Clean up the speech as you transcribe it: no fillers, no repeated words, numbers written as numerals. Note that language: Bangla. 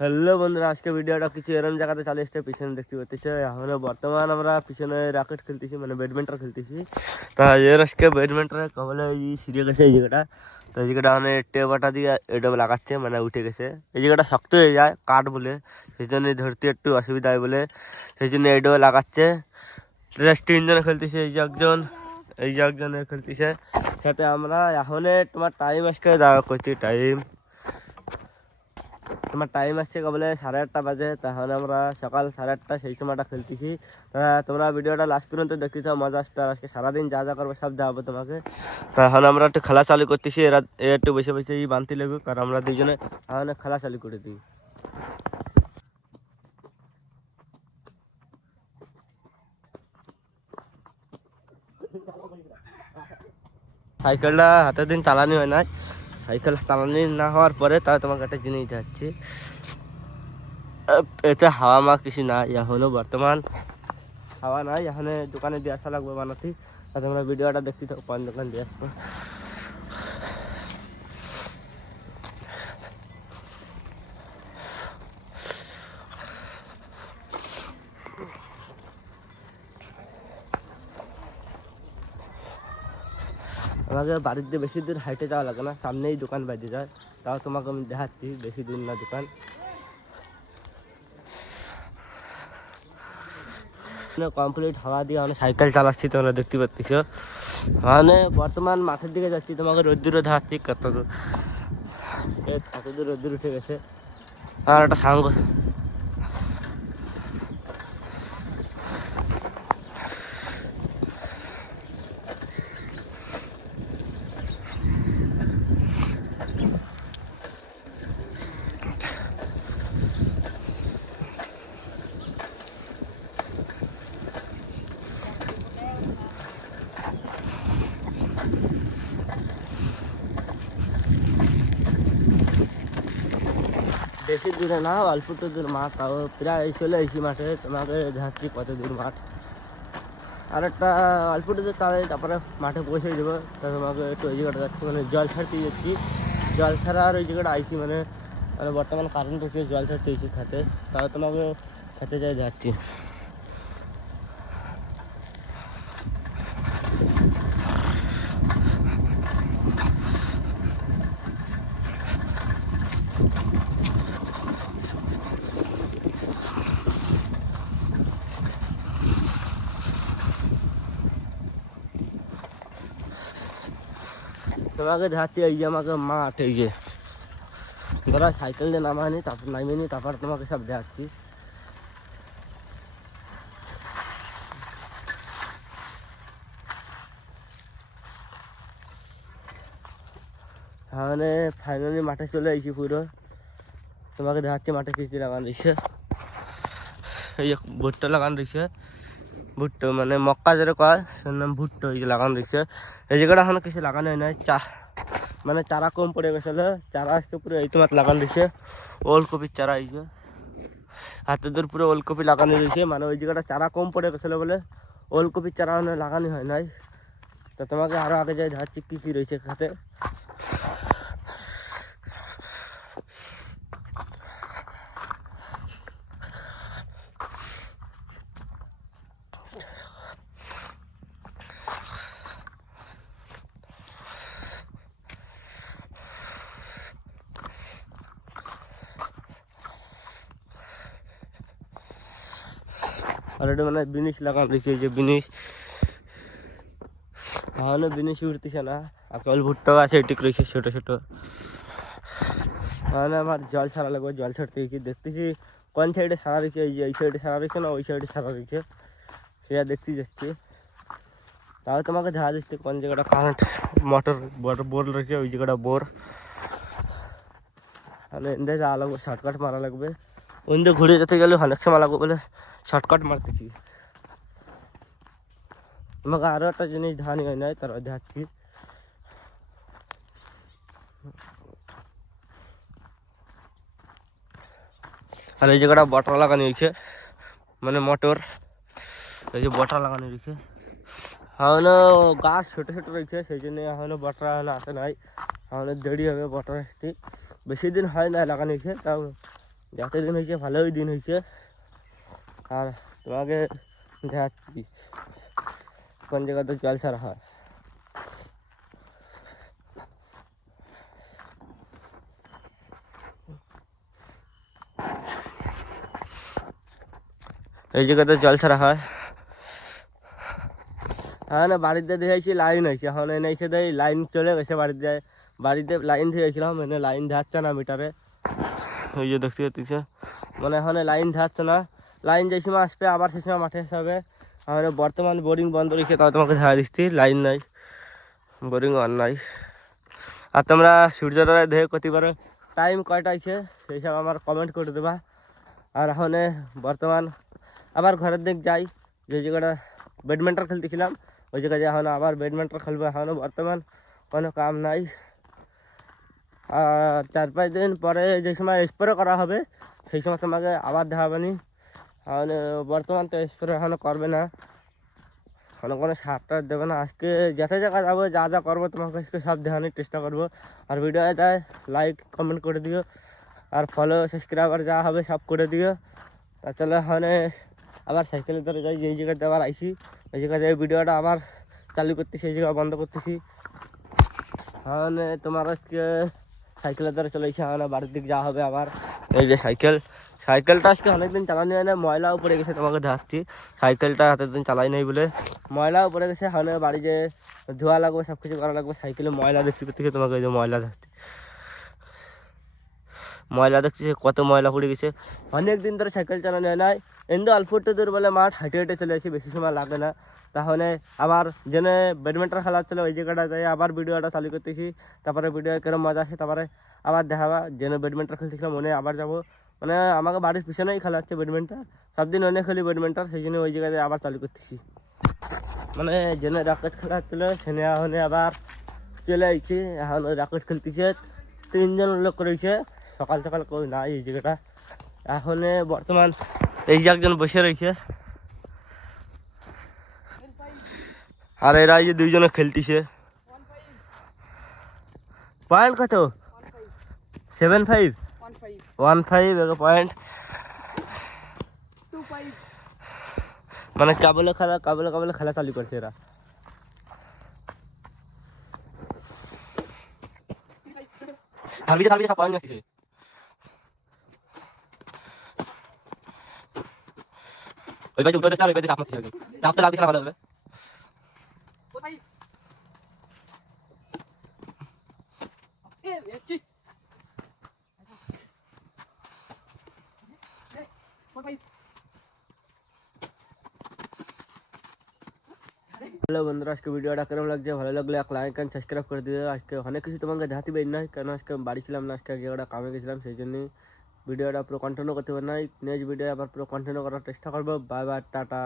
হ্যালো বন্ধুরা, আজকে ভিডিওটা কিছু এরম জায়গাতে চালিয়ে এসছে। পিছনে দেখতে পাচ্ছি এখন বর্তমান আমরা পিছনে রাকেট খেলতেছি, মানে ব্যাডমিন্টন খেলতেছি। তা এর আজকে ব্যাডমিন্টনের কবলে এই সিঁড়ে গেছে এই জায়গাটা। তো এই জায়গাটা মানে টেবাটা দিয়ে এটা লাগাচ্ছে, মানে উঠে গেছে। এই জায়গাটা শক্ত হয়ে যায় কাঠ বলে, সেই জন্য ধরতে একটু অসুবিধা হয় বলে সেই জন্য এটা লাগাচ্ছে। জাস্ট তিনজনে খেলতেছে, এই যে একজন খেলতেছে সাথে। আমরা এখন তোমার টাইম আজকে দাঁড়া করছি, তোমার টাইম আসছে কবলে 8:30 বাজে। তাহলে আমরা সকাল 8:30 সেই সময়টা খেলতেছি। তোমরা ভিডিওটা লাস্ট পর্যন্ত দেখতে চাও, মজা আসতে। আর আজকে সারাদিন যা যা করবে সব দেওয়া হবে তোমাকে। তাহলে আমরা একটু খেলা চালু করতেছি। এরা একটু বসে বসে বানতে লাগুক, আর আমরা দুজনে তাহলে খেলা চালু করে দিই। সাইকেলটা হাতের দিন চালানি হয় না, সাইকেল চালানি না হওয়ার পরে তাহলে তোমাকে একটা জিনিস যাচ্ছি। এতে হাওয়া মা কিছু নাই এখনো, বর্তমান হাওয়া নাই। এখানে দোকানে দিয়ে আসা লাগবে বানাতে। আর তোমরা ভিডিওটা দেখতে থাকো, পান দোকান দিয়ে আসবো। আমাকে বাড়ির দিয়ে বেশি দূর হাইটে যাওয়া লাগে না, সামনেই দোকান বেঁধে যায়। তাও তোমাকে আমি দেখাচ্ছি, বেশি দূর না দোকান। কমপ্লিট হাওয়া দিয়ে আমি সাইকেল চালাচ্ছি, তোমরা দেখতে পাচ্ছ। মানে বর্তমান মাঠের দিকে যাচ্ছি, তোমাকে রোদ্দুরে দেখাচ্ছি কত দূর। কত দূর রোদ্দুর উঠে গেছে। আর একটা সাঙ্গ বেশি দূরে না, অল্প তো দূর মাঠ। তাও প্রায় চলে এসি মাঠে, তোমাকে দেখাচ্ছি কত দূর মাঠ। আর একটা অল্প দূর তাহলে তারপরে মাঠে পৌঁছে দেবো। তা তোমাকে একটু ওই জায়গাটা যাচ্ছি, মানে জল ছাড়তে যাচ্ছি। জল ছাড়া আর ওই জায়গাটা আইসি, মানে মানে বর্তমান কারেন্ট থেকে জল ছাড়তে এসেছি খেতে। তাহলে তোমাকে খেতে যাই যাচ্ছি। তোমাকে দেখাচ্ছি এই যে আমাকে মাঠ, এই যে ধরা সাইকেল দিয়ে নামানি, তারপর নামিয়ে নি, তারপর তোমাকে সব দেখাচ্ছি। তাহলে ফাইনালি মাঠে চলে এসেছি পুরো। তোমাকে দেখাচ্ছি মাঠে কী কী লাগানো রয়েছে। এই যে ভুট্টা লাগানো রয়েছে, ভুট্টো মানে মক্কা যেটা কয় সের নাম ভুট্টো। এই যে লাগানো রয়েছে। এই জায়গাটা এখনো কিছু লাগানো হয় নাই, মানে চারা কম পড়ে গেছিল। চারা আজকে পুরো এই তোমার লাগানো রয়েছে, ওলকপির চারা। এই যে হাতে দূর পুরো ওলকপি লাগানো রয়েছে, মানে ওই জায়গাটা চারা কম পড়ে গেছিল বলে ওলকপির চারা লাগানো হয় নাই। তো তোমাকে আরো আগে যাই দেখাচ্ছি কী কী রয়েছে খাতে। আর এটা মানে বিনিশ লাগানো রয়েছে, এই যে বিনিশ। তাহলে বিনিশ উঠতেছে না, আর কেবল ভুট্টা আছে এটিক রয়েছে ছোটো ছোটো। তাহলে আমার জল ছাড়া লাগবে, জল ছাড়তে গিয়ে দেখতেছি কোন সাইডে সারা রেখে। এই যে এই সাইডে সারা রেখে না ওই সাইডে সারা রেখে, সেটা দেখতে যাচ্ছি। তাহলে তোমাকে দেখা দিচ্ছে কোন জায়গাটা কারেন্ট মোটর বোর রেখে, ওই জায়গাটা বোর। তাহলে এনে যাওয়া লাগবে, শর্টকাট মারা লাগবে। ওইদিকে ঘুরে যেতে গেলে অনেক সময় লাগবে বলে শর্টকাট মারতেছি। আমাকে আরও একটা জিনিস ধানি হয় নাই, তার দেখাচ্ছি। আর এই জায়গাটা বটর লাগানো হয়েছে, মানে মোটর। এই যে বটর লাগানো রয়েছে, এখনো গাছ ছোটো ছোটো রয়েছে, সেই জন্য এখনো বটর আসে নাই। এখনো দেরি হবে বটর আসতে, বেশি দিন হয় না লাগানো হয়েছে। তাও যত দিন হয়েছে ভালোই দিন হয়েছে। আর তোমাকে দেখাচ্ছি কোন জায়গাতে জল ছাড়া হয়। এই জায়গাতে জল ছাড়া হয়। হ্যাঁ না, বাড়িতে দিয়েছি লাইন হয়েছে, এখন এনে এসে দেয় লাইন চলে গেছে বাড়িতে যায়। বাড়িতে লাইন দিয়েছিলাম, এনে লাইন ধাচ্ছে না মিটারে। ওই যে দেখতে পাচ্ছি মানে এখন লাইন ধাচ্ছে না। লাইন যে সময় আসবে আবার সেই সময় মাঠে আসতে হবে। আর বর্তমান বোরিং বন্ধ রেখে তাও তোমাকে দেখা দিচ্ছি, লাইন নাই, বোরিং অন নাই। আর তোমরা সূর্যটা দেখে করতে পারো টাইম কয়টা আছে সেই সব আমার কমেন্ট করে দেবা। আর এখন বর্তমান আবার ঘরের দিক যাই, যে জায়গাটা ব্যাডমিন্টন খেলতেছিলাম ওই জায়গায় এখন আবার ব্যাডমিন্টন খেলবো। এখনও বর্তমান কোনো কাম নাই। আর 4-5 দিন পরে যে সময় স্প্রে করা হবে সেই সময় তোমাকে আবার দেখাবে নি। এখন বর্তমান তো স্প্রে এখনও করবে না, কোনো সার টার দেবে না। আজকে যেতে জায়গা যাবো, যা যা করবো তোমাকে আজকে সব দেখানোর চেষ্টা করবো। আর ভিডিওটা লাইক কমেন্ট করে দিও, আর ফলো সাবস্ক্রাইবার যা হবে সব করে দিও। আর চলো এখন আবার সাইকেলের ধরে যাই, যেই জায়গাতে আবার আইসি ওই জায়গায় ভিডিওটা আবার চালু করতেছি, এই জায়গা বন্ধ করতেছি। এখন তোমার আজকে সাইকেলের দ্বারা চলে এসে এখন বাড়ির দিকে যাওয়া হবে আবার। এই যে সাইকেলটা আজকে অনেকদিন চালানো হয় না, ময়লাও পড়ে গেছে। তোমাকে দেখাচ্ছি সাইকেলটা হাতের দিন চালাই নাই বলে ময়লাও পড়ে গেছে। এখন বাড়ি যে ধোয়া লাগবে, সব কিছু করা লাগবে। সাইকেলে ময়লা দেখতে করতে তোমাকে এই যে ময়লা দেখছি কত ময়লা পড়ে গেছে। অনেক দিন ধরে সাইকেল চালানো হয় নাই, কিন্তু অল্প একটু দূর বলে মাঠ হেঁটে হেঁটে চলে আসি, বেশি সময় লাগে না। তাহলে আবার জেনে ব্যাডমিন্টন খেলা হচ্ছিলো ওই জায়গাটা যাই আবার ভিডিওটা চালু করতেছি। তারপরে ভিডিও কিরম মজা আসে তারপরে আবার দেখাবা। জেনে ব্যাডমিন্টন খেলতেছিলাম মনে আবার যাবো, মানে আমাকে বাড়ির পিছনেই খেলা হচ্ছে ব্যাডমিন্টন। সব দিন অনেক খেলি ব্যাডমিন্টন, সেই জন্য ওই জায়গায় আবার চালু করতেছি। মানে জেনে র্যাকেট খেলা হচ্ছিলো সেনে এখন আবার চলে আইছি। এখন ওই র্যাকেট খেলতেছে 3 জন লোক রয়েছে, সকাল সকাল কেউ নাই এই জায়গাটা। এখন বর্তমান এই যে একজন বসে রয়েছে, আর এরা এই যে 2 জনে খেলতেছে। পয়েন্ট কত? 7-5 1-5 পয়েন্ট। মানে কাবলে খেলা চালু করছে এরা। থাকবি সব পয়েন্ট আসছে। ওই বাজে উঠে আর ওই বাজে চাপ মারতেছে, চাপ তো লাগতেছে না ভালো হবে। হ্যালো বন্ধুরা, আজকে ভিডিওটা কেমন লাগছে? ভালো লাগলে এক লাইক এন্ড সাবস্ক্রাইব করে দিও। আজকে অনেক কিছু তোমাকে দেখাতে পারি না, কারণ আজকে বাড়ি ছিলাম না, আজকে এক জায়গাটা কামে গেছিলাম, সেই জন্যই ভিডিওটা পুরো কন্টিনিউ করতে পারি নাই। নেক্সট ভিডিও আবার পুরো কন্টিনিউ করার চেষ্টা করবো। Bye bye, tata.